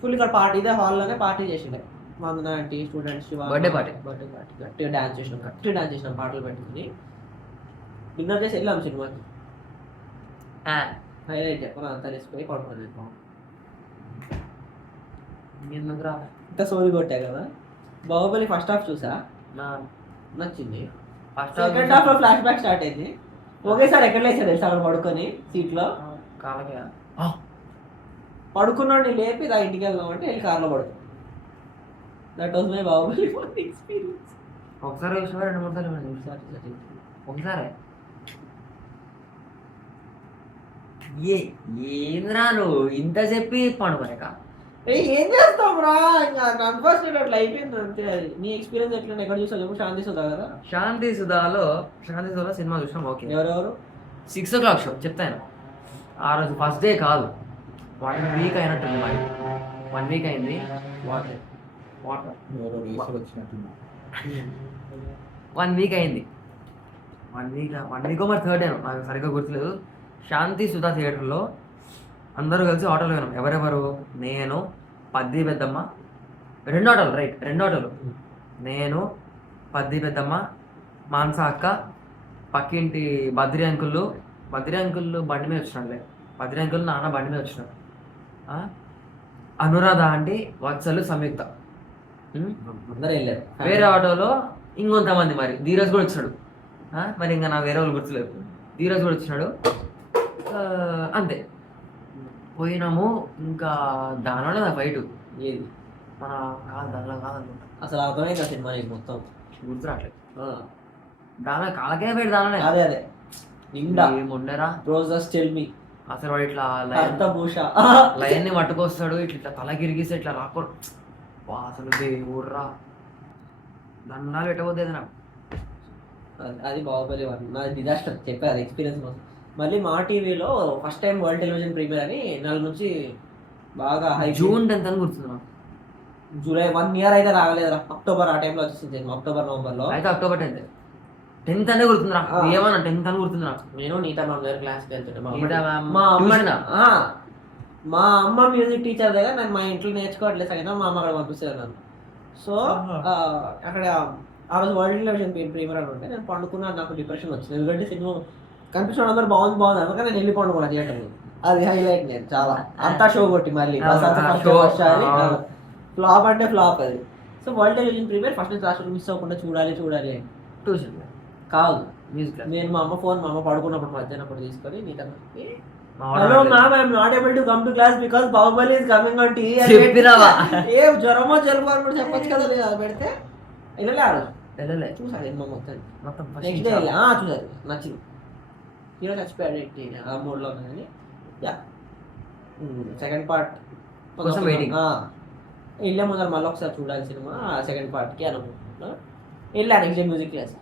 ఫుల్ ఇక్కడ పార్టీ, ఇదే హాల్లోనే పార్టీ చేసిండే. మన ఆంటీ స్టూడెంట్స్ బర్త్డే పార్టీ గట్టిగా డాన్స్ చేసినాం పాటలు పెట్టుకుని. డిన్నర్ చేసి వెళ్ళాం సినిమాకి. హైలైట్ చెప్పాను, అంతా తీసుకొని పడుకోలేదు. ఇంకా సోది కొట్టా కదా. బాహుబలి ఫస్ట్ హాఫ్ చూసా, నచ్చింది. సెకండ్ హాఫ్ లో ఫ్లాష్ బ్యాక్ స్టార్ట్ అయింది. ఒకేసారి ఎక్కడ లేచాడు తెలుసా, అక్కడ పడుకొని సీట్లో పడుకున్నాడు. లేపి దా ఇంటికి వెళ్దాం అంటే వెళ్ళి కార్లో పడుకో. That was my Baahubali experience. ఒకసారి 2-3 సార్లు ఒకసారి. ఏంద్రా నువ్వు ఇంత చెప్పి పండుకోలేక ఏం చేస్తాం రా, ఇంకా అన్ఫార్చునేట్ అట్లా అయిపోయింది అంతే. అది నీ ఎక్స్పీరియన్స్ ఎట్లా, ఎక్కడ చూసావు చెప్పు. శాంతి సుధా కదా. శాంతి సుధాలో సినిమా చూసాం. ఓకే, ఎవరెవరు? 6 o'clock షో చెప్తాను. ఆ రోజు ఫస్ట్ డే కాదు, 1 week అయినట్టుంది. మరి 1 week అయింది. 1 week అయింది. 1 week మరి 3rd డే నాకు సరిగ్గా గుర్తులేదు. శాంతి సుధా థియేటర్లో అందరూ కలిసి ఆటోలో విన్నాం. ఎవరెవరు? నేను, పద్ది పెద్దమ్మ, 2 ఆటోలు, రైట్, 2 ఆటోలు. నేను, పద్ది పెద్దమ్మ, మాన్సా అక్క, పక్కింటి బద్రి అంకుళ్ళు బండి మీద వచ్చినాడులే. బద్రి అంకుల్ నాన్న బండి మీద వచ్చినాడు. అనురాధ ఆంటీ, వత్సలు, సంయుక్త అందరూ వెళ్ళారు. వేరే ఆటోలో ఇంకొంతమంది, మరి ధీరజ్ కూడా వచ్చినాడు. మరి ఇంకా నాకు వేరే వాళ్ళు గుర్తులేదు. ధీరజ్ కూడా వచ్చినాడు. అంతే పోయినాము. ఇంకా దానిలోనే నా ఫైట్. ఏది మన కాదు, దానిలో కాదనుకుంటా. అసలు అర్థమైంది సినిమా నీకు మొత్తం గుర్తు రావట్లేదు. దానిలో కాలకే ఫైట్ దానిలోనే. అదే నిండా ఏముండరా. Roses tell me. అసలు వాడు ఇట్లా లైన్ ని పట్టుకొస్తాడు, ఇట్లా తల గిరిగిస్తే ఇట్లా రాకూ. అసలు దేవుడ్రా, దండాలు పెట్టబోద్ది నాకు. అది బాహుబలి 1 నాది డిజాస్టర్ చెప్పారు ఎక్స్పీరియన్స్ కోసం. మళ్ళీ మా టీవీలో first time world television premier అని 4 నుంచి బాగా హై. జూన్ 10th అని గుర్తుంది. జూలై 1 year అయితే రాగలేదురా. అక్టోబర్ ఆ టైంలో వచ్చేసింది. అక్టోబర్ నవంబర్లో అయితే October 10th అనే గుర్తుందిరా. ఏమన్నా 10th అని గుర్తుంది నాకు. నేను నీతా మ్యామ్ దగ్గర క్లాస్కి వెళ్తుంటే మా అమ్మ మ్యూజిక్ టీచర్ దగ్గర నేను మా ఇంట్లో నేర్చుకోవట్లేదు సగం. మా అమ్మ అక్కడ పంపిస్తారు నన్ను. సో అక్కడ ఆ రోజు వరల్డ్ టెలివిజన్ ప్రీమియర్ అని ఉంటే నేను పండుకున్నాను. నాకు డిప్రెషన్ వచ్చింది, ఎందుకంటే సినిమా కనిపించడం అందరూ బాగుంది అందుకని నేను వెళ్ళి పండుకున్నా థియేటర్లో. అది హైలైట్. నేను చాలా అంతా షో కొట్టి మళ్ళీ ఫ్లాప్ అంటే ఫ్లాప్ అది. So world television premier first నుంచి లాస్ట్ మిస్ అవ్వకుండా చూడాలి. ట్యూషన్ కాదు, మ్యూజిక్. నేను మా అమ్మ పడుకున్నప్పుడు మధ్యాహ్నం తీసుకొని నీతో hello ma'am I'm not able to come to class because Baahubali is coming on TV. ఏ జ్వరమో జలుబు అని కూడా చెప్పొచ్చు కదా. లేదు పెడితే వెళ్ళలే. ఆ రోజు చూసాను సినిమా మొత్తం. నెక్స్ట్ డే చూసారు, నచ్చింది. హీరో చచ్చిపోయాడు ఆ మూడ్లో కానీ. సెకండ్ పార్ట్ వెళ్ళే ముందర మళ్ళీ ఒకసారి చూడాలి సినిమా సెకండ్ పార్ట్కి అనుకుంటున్నా. వెళ్ళా next day music class.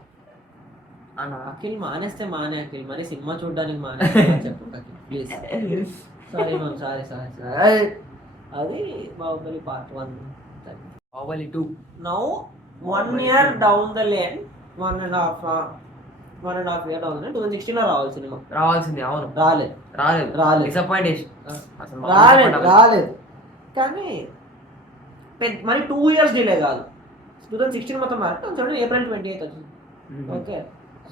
Akhil మానేస్తే అఖిల్ మరి సినిమా చూడడానికి చెప్పు ప్లీజ్. Sorry ma'am, sorry. అది Baahubali part 1. Baahubali 2 now 1 year down the lane, 1.5 year down the lane. 2016 రావాలి సినిమా. రావాల్సింది. అవును, రాలేదు. డిసప్పాయింట్ రాలేదు. కానీ మరి 2 years డిలే కాదు. 2016 మొత్తం మారి April 28 వచ్చింది. ఓకే,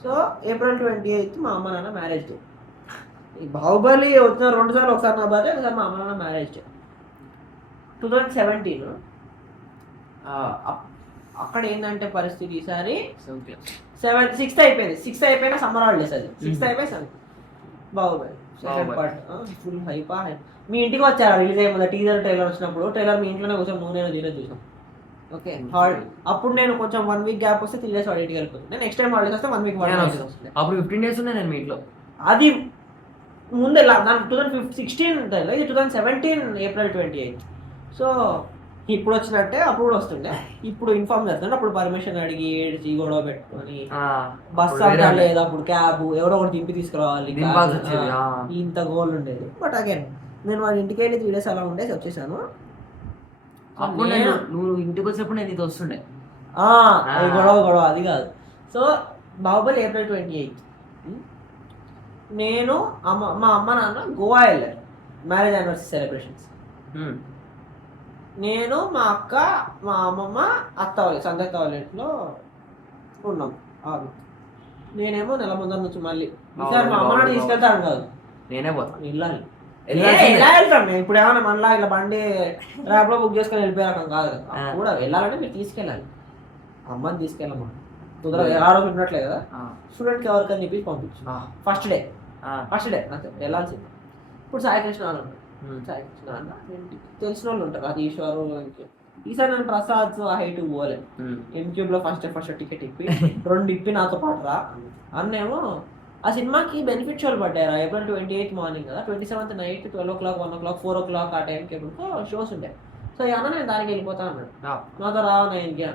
సో April 28 మా అమ్మ నాన్న మ్యారేజ్ డే. ఈ బాహుబలి వచ్చిన 2 సార్లు, ఒకసారి నా బర్త్డే, ఒకసారి మా అమ్మ నాన్న మ్యారేజ్ డే. 2017 అక్కడ ఏంటంటే పరిస్థితి ఈసారి 6th అయిపోయినా సమ్మర్ హాలిడేస్. అది 6th అయిపోయి బాహుబలి సెకండ్ పార్ట్ ఫుల్ హైపా. మీ ఇంటికి వచ్చారు రిలీజ్ అయ్యే ముందు టీజర్ ట్రైలర్ వచ్చినప్పుడు. ట్రైలర్ మీ ఇంట్లోనే కూర్చొని నేను జీరో చూసాం. ఓకే, అప్పుడు నేను కొంచెం 1 week గ్యాప్ వస్తే 3 days ఇంటికి వెళ్ళిపోతుంది. నెక్స్ట్ టైం హాలిడేస్ వస్తే 1 week వస్తుంది. అప్పుడు 15 days ఉన్నాయి నేను మీ ఇంట్లో. అది ముందే 2016 ఇది 2017 April 28. సో ఇప్పుడు వచ్చినట్టే అప్పుడు కూడా వస్తుండే. ఇప్పుడు ఇన్ఫార్మ్ చేస్తుండే, అప్పుడు పర్మిషన్ అడిగి ఏడ్చి గొడవ పెట్టుకొని బస్ అంతా లేదు, అప్పుడు క్యాబ్ ఎవరో ఒకటి దింపి తీసుకురావాలి, ఇంత గోల్ ఉండేది. బట్ అగైన్ నేను వాళ్ళ ఇంటికి వెళ్ళి 3 days అలా ఉండేసి వచ్చేసాను. అప్పుడు నువ్వు ఇంటికి వచ్చినప్పుడు నేను ఇది వస్తుండే గొడవ అది కాదు. So Baahubali April 28. నేను మా అమ్మ నాన్న గోవా వెళ్ళారు మ్యారేజ్ యానివర్సరీ సెలబ్రేషన్స్. నేను మా అక్క మా అమ్మమ్మ అత్త వాళ్ళు సందత్త వాళ్ళ ఇంట్లో ఉన్నాం. నేనేమో నెల ముందర నుంచి మళ్ళీ ఈసారి మా అమ్మ నాన్న తీసుకెళ్తాను కాదు, నేనే పోతాను. వెళ్ళాలి. ఎలా వెళ్తాం మేము ఇప్పుడు? ఏమన్నా మనలా ఇలా బండి ర్యాప్లో బుక్ చేసుకొని వెళ్ళిపోయే రకం కాదు కదా. కూడా వెళ్ళాలంటే మీరు తీసుకెళ్ళాలి, అమ్మని తీసుకెళ్ళమ్మా. కుదరదు, ఆరోగ్యం ఉన్నట్లే కదా. స్టూడెంట్కి ఎవరికని చెప్పి పంపించు. ఫస్ట్ డే వెళ్ళాల్సింది. ఇప్పుడు సాయికృష్ణ వాళ్ళు ఉంటారు, సాయికృష్ణ అన్న తెలిసిన వాళ్ళు ఉంటారు, అది ఈశ్వరు. ఈసారి నేను ప్రసాద్ ఆ హైట్ పోలేదు. ఎన్క్యూబ్ లో ఫస్ట్ టికెట్ ఇప్పి 2 ఇప్పి నాతో పాటు రా అన్నేమో. ఆ సినిమాకి బెనిఫిట్ షోలు పడ్డారు April 28 మార్నింగ్ కదా, 27th night 12 o'clock 1 o'clock 4 o'clock ఆ టైంకి ఎప్పుడుకో షోస్ ఉండే. సో అన్న నేను దానికి వెళ్ళిపోతా అన్నాడు, నాతో రావు 9కి.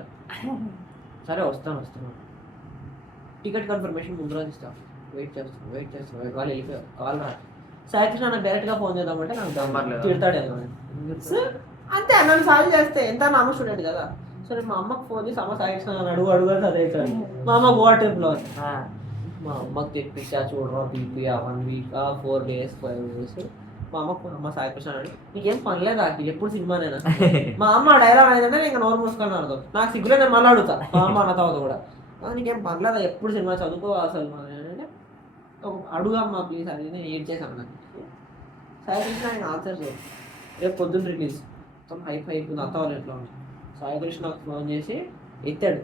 సరే వస్తాను. టికెట్ కన్ఫర్మేషన్ ముందు రోజు ఇస్తాను, వెయిట్ చేస్తాను. వాళ్ళు వెళ్ళిపోయారు, కాల్ రా. సాయికృష్ణ నాకు డైరెక్ట్గా ఫోన్ చేద్దామంటే నాకు తిడతాడేమో అంతే. నన్ను సాల్వ్ చేస్తే ఎంత నా అమ్మ స్టూడెంట్ కదా. సరే మా అమ్మకు ఫోన్ చేసి అమ్మ సాయికృష్ణ అడుగు చదివేశాడు. మా అమ్మ గోవా ట్రిప్లో మా అమ్మకు తెప్పించా చూడరా బీపీ 1 week 4 days 5 days. మా అమ్మ సాయికృష్ణ అన్నాడు, నీకేం పనిలేదా ఎప్పుడు సినిమానేనా? మా అమ్మ డైలాగ్ అయిందంటే నేను నోరు మూసుకొని అర్థం, నాకు సిగ్గులే, నేను మళ్ళీ అడుగుతా మా అమ్మ అన్న తర్వాత కూడా, నీకేం పనిలేదా ఎప్పుడు సినిమా చదువుకో అసలు అంటే అడుగమ్మా ప్లీజ్ అది. నేను ఏడ్ చేశాను. నాకు సాయికృష్ణ ఆయన ఆన్సర్ చేయదు. రేపు పొద్దున్న రిలీజ్ మొత్తం అయిపోయింది అత్త వాళ్ళు ఎట్లా ఉంది. సాయికృష్ణకు ఫోన్ చేసి ఎత్తాడు,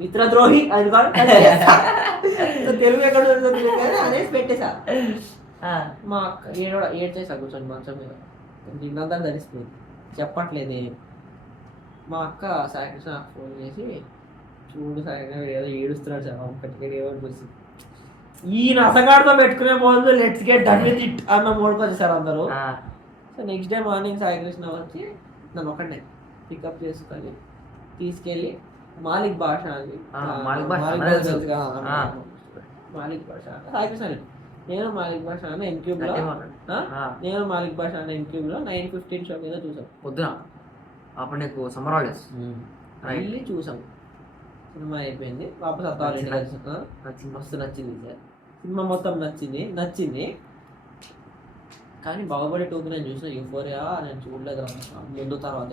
మిత్రద్రోహి అది కాదు తెలుగు ఎక్కడ అనేసి పెట్టేసా. మా అక్క ఏడ్ చేసా కూర్చొని మంచం మీద, నిన్నంతా ధరిస్తుంది చెప్పట్లేదు. మా అక్క సాయికృష్ణ ఫోన్ చేసి, చూడు సాయికృష్ణ ఏదో ఏడుస్తున్నాడు సార్ ఒక్కటికి ఏమనిపిస్తుంది, ఈ నసగాడితో పెట్టుకునే పోదు let's get done with it అన్న మోడ్కి వచ్చేసారు అందరూ. So next day morning Saikrishna వచ్చి నన్ను ఒకటే పికప్ చేసుకొని తీసుకెళ్ళి మాలిక్ భాష అని సాయికృష్ణ నేను మాలిక్ భాష అన్న ఎన్క్యూబ్ లో 9:15 షో మీద చూసాం పొద్దున. అప్పుడు నీకు సమ్మర్ హాలిడేస్ వెళ్ళి చూసాం. సినిమా అయిపోయింది, వాపస్ అత్తాలి. మస్తు నచ్చింది సార్ సినిమా, మొత్తం నచ్చింది. కానీ బాహుబలి 2కి నేను చూసిన యూఫోరియా నేను చూడలేదు ముందు తర్వాత.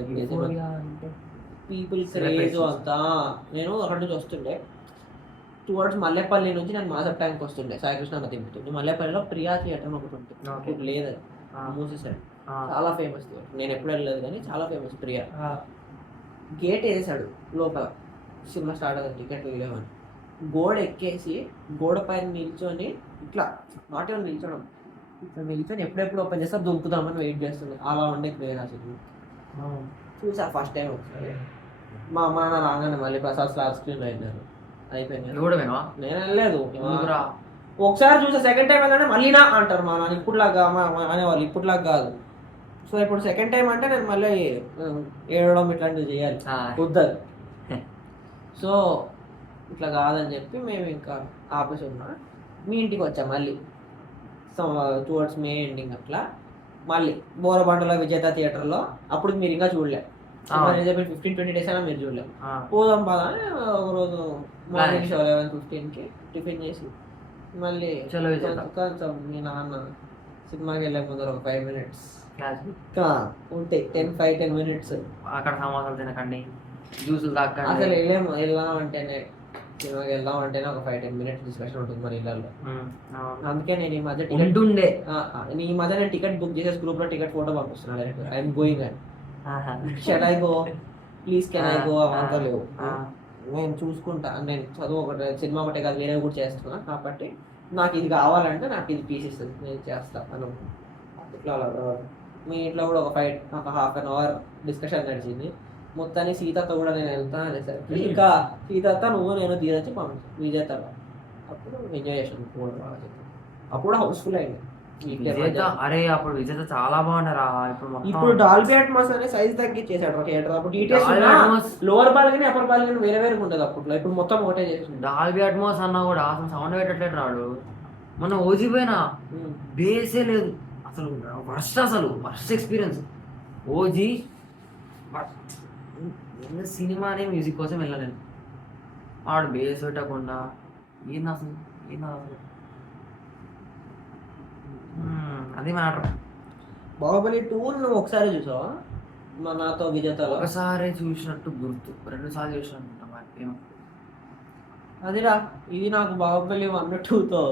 పీపుల్ క్రేజ్ అంతా. నేను అక్కడి నుంచి వస్తుండే టువర్డ్స్ మల్లెపల్లి నుంచి నేను మాసప్ ట్యాంక్ వస్తుండే, సాయికృష్ణ తింపుతుండే. మల్లెపల్లిలో ప్రియా థియేటర్ ఒకటి ఉంటుంది, లేదు మూసేసాడు, చాలా ఫేమస్ థియేటర్. నేను ఎప్పుడు వెళ్ళలేదు కానీ చాలా ఫేమస్ ప్రియా. గేట్ వేసాడు లోపల, సినిమా స్టార్ట్ అవుతుంది, టికెట్ లేవని. గోడ ఎక్కేసి గోడ పైన నిల్చొని ఇట్లా నాట్ ఎవరు నిల్చోడం, ఇట్లా నిల్చొని ఎప్పుడెప్పుడు ఓపెన్ చేస్తా దొరుకుతామని వెయిట్ చేస్తుంది. అలా ఉండే క్రేజ్ అసలు. చూసా ఫస్ట్ టైం ఒకసారి. మా అమ్మ నాన్న రాగానే మళ్ళీ ప్రసాద్ స్లాబ్ స్క్రీన్ అయినారు, అయిపోయింది. నేను వెళ్ళలేదు ఒకసారి చూసా. సెకండ్ టైం ఏంటంటే మళ్ళీ నా అంటారు మా నాన్న, ఇప్పుడులాగా అనేవాళ్ళు, ఇప్పుడులాగా కాదు. సో ఇప్పుడు సెకండ్ టైం అంటే నేను మళ్ళీ ఏడవడం ఇట్లాంటివి చేయాలి, వద్దరు. సో ఇట్లా కాదని చెప్పి మేము ఇంకా ఆపేసి ఉన్నాం. మీ ఇంటికి వచ్చాం మళ్ళీ టువర్డ్స్ మే ఎండింగ్ అట్లా. మళ్ళీ బోరబండలో విజేత థియేటర్లో, అప్పుడు మీరు ఇంకా చూడలే, 15-20 days అయినా మీరు చూడలేదు. పోదాం పదా ఒకరోజు మార్నింగ్ షో 11:15కి టిఫిన్ చేసి మళ్ళీ కొంచెం మీ నాన్న సినిమాకి వెళ్ళే ముందర ఒక 5 minutes ఉంటాయి, 10 minutes అక్కడ సమోసాలు తినకండి, జ్యూసులు తాకండి. అసలు వెళ్దామంటేనే సినిమాకి వెళ్దామంటేనే ఒక 5-10 minutes డిస్కషన్ ఉంటుంది మన ఇళ్ళల్లో. అందుకే నేను ఈ మధ్య నేను టికెట్ బుక్ చేసేసి గ్రూప్ లో టికెట్ ఫోటో పంపిస్తున్నాను డైరెక్ట్, ఐఎమ్ గోయింగ్ అని. Shed I go please can I go అవంతా లేవు. నేను చూసుకుంటా, నేను చదువు ఒకటి సినిమా ఒకటే కాదు వేరే కూడా చేస్తున్నా, కాబట్టి నాకు ఇది కావాలంటే నాకు ఇది పీస్ నేను చేస్తాను అని. ఇట్లా మీ ఇంట్లో కూడా ఒక 1/2 hour డిస్కషన్ నడిచింది. మొత్తాన్ని సీతతో కూడా నేను వెళ్తాను అనేసరికి ఇంకా సీతతో నువ్వు నేను తీరొచ్చి విజేతలో అప్పుడు ఎంజాయ్ చేసాను. అప్పుడు హౌస్ఫుల్ అయింది. విజేత అరే అప్పుడు విజేత చాలా బాగున్నారా. ఇప్పుడు డాల్బీ అట్మాస్ అనే సైజ్ తగ్గించేసాడు థియేటర్. అప్పుడు లోవర్ బాల్కనీ అప్పర్ బాల్కనీ వేరే వేరే ఉంటుంది అప్పట్లో, ఇప్పుడు మొత్తం ఒకటే చేస్తుంది. డాల్బీ అట్మాస్ అన్నా కూడా అసలు సౌండ్ పెట్టట్లేదు రాడు. మొన్న ఓజీ పోయినా బేసే లేదు అసలు, వర్స్ట్ ఎక్స్పీరియన్స్ ఓజీ. సినిమానే మ్యూజిక్ కోసం వెళ్ళలేను, వాడు బేస్ పెట్టకుండా ఏంది అసలు అది మ్యాటర్. బాహుబలి 2 నువ్వు ఒకసారి చూసావా? నాతో విజేత ఒకసారి చూసినట్టు గుర్తు, 2 సార్లు చూసినట్టు ఏమో. అదిరా ఇది నాకు బాహుబలి 1, 2తో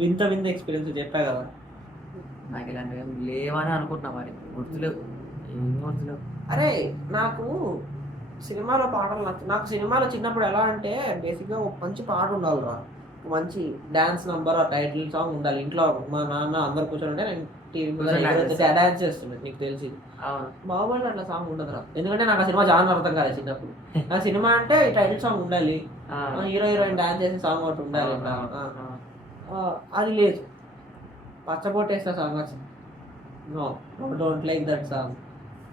వింత ఎక్స్పీరియన్స్ చెప్పా కదా. నాకు ఇలాంటివి లేవని అనుకుంటున్నా, మరి గుర్తులేవు, ఏం గుర్తులేవు. అరే నాకు సినిమాలో పాటలు నాకు సినిమాలో చిన్నప్పుడు ఎలా అంటే బేసిక్గా ఒక మంచి పాట ఉండాలిరా, మంచి డాన్స్ నంబర్ ఆ టైటిల్ సాంగ్ ఉండాలి. ఇంట్లో మా నాన్న అందరు కూర్చొని నేను టీవీ డాన్స్ చేస్తున్నాను, నీకు తెలిసి. బాహుబలి అట్లా సాంగ్ ఉండదురా, ఎందుకంటే నాకు ఆ సినిమా చాలా అర్థం కాదు చిన్నప్పుడు. ఆ సినిమా అంటే ఈ టైటిల్ సాంగ్ ఉండాలి, హీరోయిన్ డాన్స్ చేసే సాంగ్ ఒకటి ఉండాలి, అది లేదు. పచ్చబొట్టేస్తా song no don't like that song.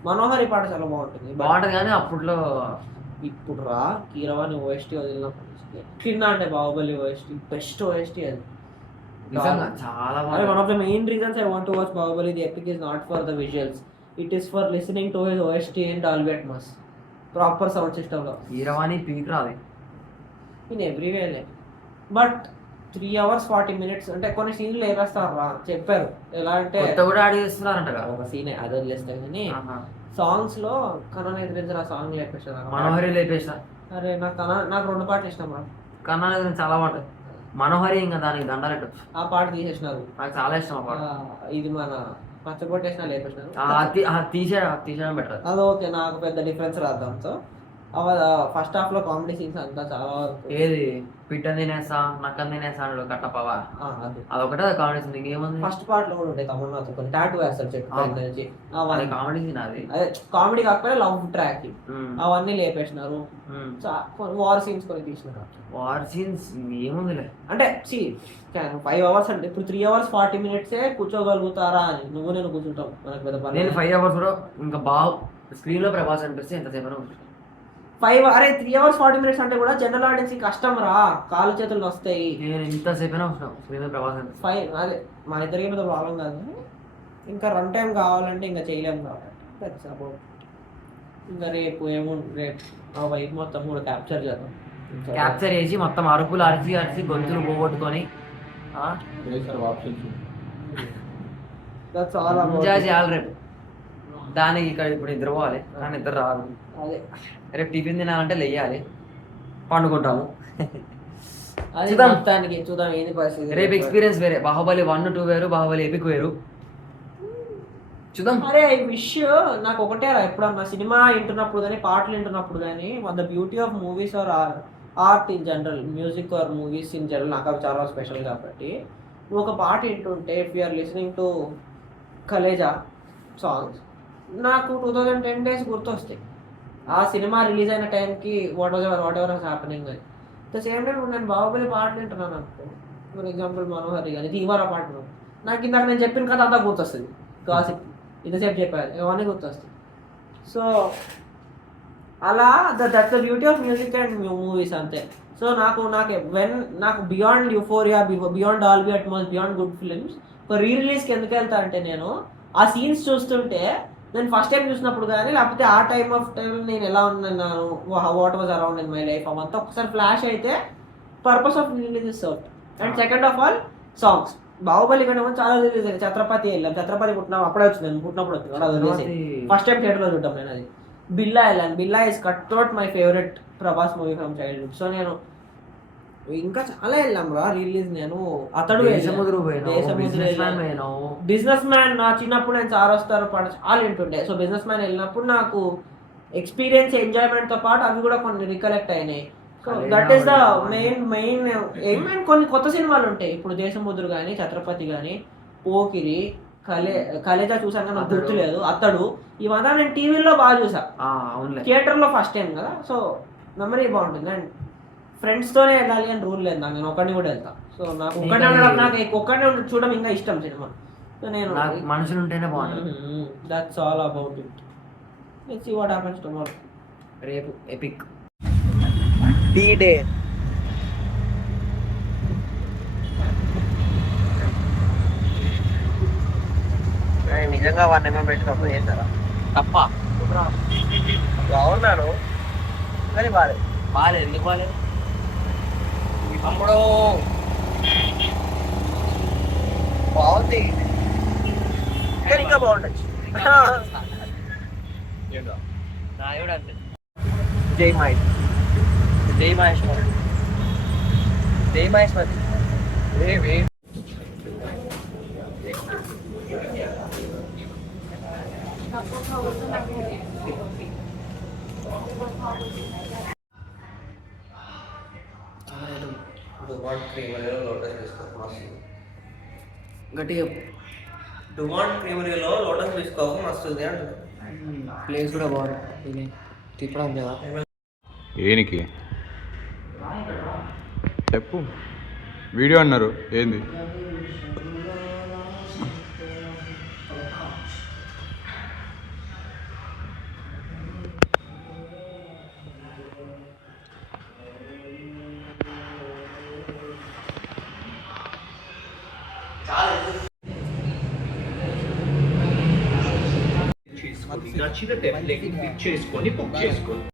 Manohari పాట చాలా బాగుంటుంది కానీ అప్పట్లో. ఇప్పుడు రా కీరవాణి ఓఎస్టీ వదిలినప్పుడు ఎట్లా అంటే బాహుబలి ఓఎస్టీ బెస్ట్ ఓఎస్టీ అది. చాలా one of the main reasons I want to watch Baahubali the epic is not for the visuals, it is for listening to his OST and Dolby Atmos proper sound system లో. Keeravani peak రాదు in ఎవ్రీవేలే. But 3 hours 40 minutes అంటే కొన్ని సీన్లు వేరేస్తారు రా, చెప్పారు ఎలా అంటే కూడా యాడ్ చేస్తున్నారంట. ఒక సీన్ అది వదిలేస్తాం కానీ సాంగ్స్ లో కన్నా ఎదురించారు ఆ సాంగ్ లేపేసారు, మనోహరి లేపేసా. అరే నాకు 2 పాటలు ఇష్టం రా. కన్నా చాలా బాగుంటుంది మనోహరి, ఇంకా దానికి దండాలెట్టు ఆ పాట తీసేసినారు, నాకు చాలా ఇష్టం ఆ పాట. ఇది మన పచ్చగొట్టేసిన లేపేసినారు, తీసేయడం బెటర్. అది ఓకే, నాకు పెద్ద డిఫరెన్స్ రాద్దాం. సో ఫస్ట్ హాఫ్ లో కామెడీ సీన్స్ అంతా చాలా ఏది పిట్టని తినేసా నక్కని తినేసా కట్టపవా అదొకటే కామెడీ సీన్, ఇంకేముంది. ఫస్ట్ పార్ట్ లో కూడా ఉంటాయి కమల్నాథ్ కొన్ని టాటూ వేస్తాడు చెట్టు కామెడీ సీన్ అది. అదే కామెడీ కాకపోతే లవ్ ట్రాక్ అవన్నీ లేపేసినారు. వార్ సీన్స్ కొన్ని తీసినారు. వార్ సీన్స్ ఏముందిలే అంటే 5 hours అంటే ఇప్పుడు 3 hours 40 minutes కూర్చోగలుగుతారా అని నువ్వు నేను కూర్చుంటాం. మనకు పెద్ద నేను 5 hours కూడా ఇంకా బాగా స్క్రీన్ లో ప్రభాస్ అనిపిస్తే ఎంతసేపు 3 hours 40 minutes అంటే కూడా జనరల్ ఆడియన్స్ కష్టం రా, కాలు చేతులు వస్తాయి. నేను ఇంతసేపు ప్రభాస్ 5 అదే మా ఇద్దరికి మీద ప్రాబ్లం కాదు, ఇంకా రన్ టైం కావాలంటే ఇంకా చేయలేము కాబట్టి ఇంకా రేపు ఆ వైపు మొత్తం కూడా క్యాప్చర్ చేసి మొత్తం అరుపులు అరిచి గొంతులు పోగొట్టుకొని చేయాలి రేపు. దానికి ఇక్కడ ఇప్పుడు నిద్ర పోవాలి కానీ నిద్ర రాదు. అదే రేపు టిఫిన్ తినాలంటే లేయాలి, పండుకుంటాము. చూద్దాం ఏంది పరిస్థితి. రేపు ఎక్స్పీరియన్స్ వేరే, బాహుబలి 1, 2 వేరు, బాహుబలి ఎపిక్ వేరు. చూద్దాం. అరే ఈ విషయం నాకు ఒకటే రా, ఎప్పుడన్నా సినిమా వింటున్నప్పుడు కానీ పాటలు వింటున్నప్పుడు కానీ the beauty of movies or art in general, music or movies in general నాకు అవి చాలా స్పెషల్. కాబట్టి నువ్వు ఒక పాట వింటుంటే if you're listening to Khaleja songs నాకు 2010 days గుర్తొస్తాయి. ఆ సినిమా రిలీజ్ అయిన టైంకి వాట్ ఎవర్ హ్యాపెనింగ్ అని. ద సేమ్ టైం నేను బాహుబలి పాటలు వింటున్నాను అనుకో, ఫర్ ఎగ్జాంపుల్ మనోహరి కానీ దీవారా పాటలు, నాకు ఇందాక నేను చెప్పిన కథ అంతా గుర్తొస్తుంది, గాసిప్ ఇంతసేపు చెప్పారు ఇవన్నీ గుర్తొస్తాయి. సో అలా that's the beauty of music and movies అంతే. సో నాకు beyond euphoria, beyond Dolby Atmos, beyond good films ఒక రీరిలీజ్కి ఎందుకు వెళ్తా అంటే నేను ఆ సీన్స్ చూస్తుంటే నేను ఫస్ట్ టైం చూసినప్పుడు కానీ లేకపోతే ఆ టైమ్ నేను ఎలా ఉన్నాను, what was around in my life అవంతా ఒకసారి ఫ్లాష్ అయితే purpose of release is out. And second of all songs, Baahubali కంటే చాలా రిలీజ్ అయ్యింది. ఛత్రపతి వెళ్ళాం, ఛత్రపతి అప్పుడే వచ్చింది, నేను పుట్టినప్పుడు వచ్చింది ఫస్ట్ టైం థియేటర్లో చూద్దాం నేను. అది బిల్లా వెళ్ళాను, బిల్లా is cut out my favourite Prabhas movie from childhood. So నేను ఇంకా చాలా వెళ్ళాం రా రిలీజ్. నేను అతడు బిజినెస్ మ్యాన్ నా చిన్నప్పుడు నేను చాలా వస్తారు పాట చాలా వింటుండే. సో బిజినెస్ మ్యాన్ వెళ్ళినప్పుడు నాకు ఎక్స్పీరియన్స్ ఎంజాయ్మెంట్ తో పాటు అవి కూడా కొన్ని రికలెక్ట్ అయినాయి. So that is the main కొన్ని కొత్త సినిమాలు ఉంటాయి. ఇప్పుడు దేశముద్రు కానీ, ఛత్రపతి కానీ, పోకిరి, కలేజా చూసాను నాకు గుర్తులేదు, అతడు, ఇవంతా నేను టీవీలో బాగా చూసా, థియేటర్లో ఫస్ట్ టైం కదా. సో మెమరీ బాగుంటుంది. అండ్ ఫ్రెండ్స్తోనే వెళ్ళాలి అని రూల్ లేదు నాకు, నేను ఒక్కడిని కూడా వెళ్తా. సో నాకు ఒక్కడిని చూడడం ఇంకా ఇష్టం సినిమా. సో నేను నాకు మనుషులు ఉంటేనే బాగుంటుంది. That's all about it. Let's see what happens tomorrow. రేపు ఎపిక్ D-Day. నిజంగా 1 mm పెట్టుకోకపోతే చేస్తారా? తప్ప బాగున్నాను కానీ బాలేదు. బాగాలేదు. ఎందుకు బాగాలేదు? అప్పుడు బాగుంది కానీ ఇంకా బాగుండొచ్చు. నా కూడా అంతే. జై మహేష్. జై మహేశ్వరి. జై మహేశ్వరి. గట్టిగా డుమాంట్ క్రీమరీలో లోటస్ తీసుకోవు మస్తుంది అంటుంది. ప్లేస్ కూడా బాగుంది. తిప్పడం కదా. ఏనికి చెప్పు, వీడియో అన్నారు ఏంది? నచ్చిన టెంప్లెట్ క్లిక్ చేసుకొని బుక్ చేసుకోండి.